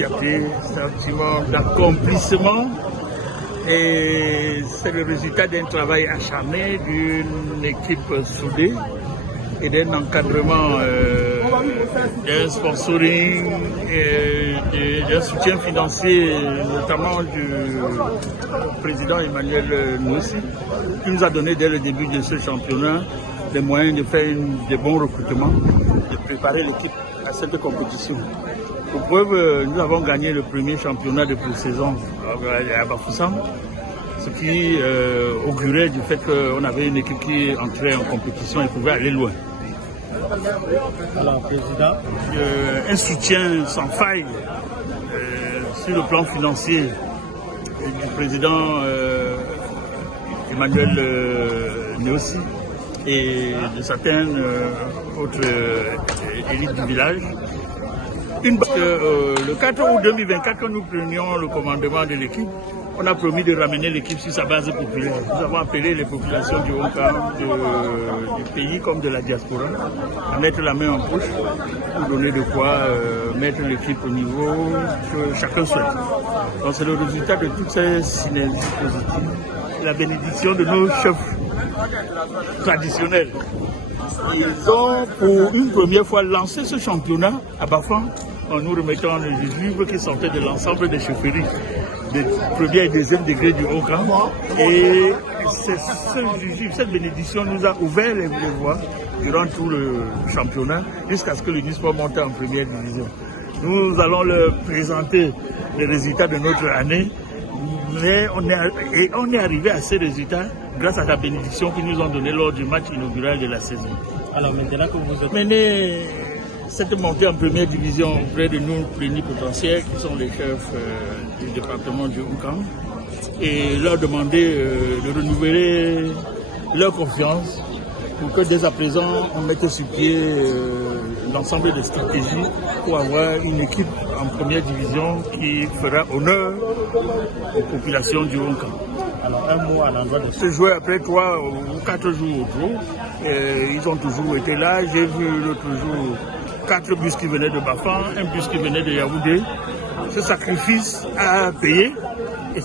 fierté, sentiment d'accomplissement. Et c'est le résultat d'un travail acharné, d'une équipe soudée et d'un encadrement, d'un sponsoring, d'un soutien financier, notamment du président Emmanuel Noussi, qui nous a donné dès le début de ce championnat les moyens de faire de bons recrutements, de préparer l'équipe à cette compétition. Pour preuve, nous avons gagné le premier championnat de pré-saison à Bafoussam, ce qui augurait du fait qu'on avait une équipe qui entrait en compétition et pouvait aller loin. Alors, Président, un soutien sans faille sur le plan financier du président Emmanuel Noussi et de certaines autres élites du village. Le 4 août 2024, quand nous prenions le commandement de l'équipe, on a promis de ramener l'équipe sur sa base populaire. Nous avons appelé les populations du Haut-Kam, du pays comme de la diaspora, à mettre la main en poche pour donner de quoi mettre l'équipe au niveau que chacun souhaite. Donc c'est le résultat de toutes ces synergies positives, la bénédiction de nos chefs traditionnels. Ils ont pour une première fois lancé ce championnat à Bafoussam en nous remettant les livres qui sortaient de l'ensemble des chefferies de premier et deuxième degré du Haut-Kam. Et cette bénédiction nous a ouvert les voies durant tout le championnat jusqu'à ce que l'Unisport monte en première division. Nous allons leur présenter les résultats de notre année, mais on est arrivé à ces résultats grâce à la bénédiction qu'ils nous ont donnée lors du match inaugural de la saison. Alors maintenant que vous êtes mené cette montée en première division auprès de nos plénipotentiaires qui sont les chefs du département du Haut-Kam et leur demander de renouveler leur confiance pour que dès à présent on mette sur pied l'ensemble des stratégies pour avoir une équipe en première division qui fera honneur aux populations du Haut-Kam. Alors un mot à l'endroit de ce joueur après 3 ou 4 jours au tour. Ils ont toujours été là. J'ai vu l'autre jour 4 bus qui venaient de Bafoussam, un bus qui venait de Yaoundé. Ce sacrifice à payer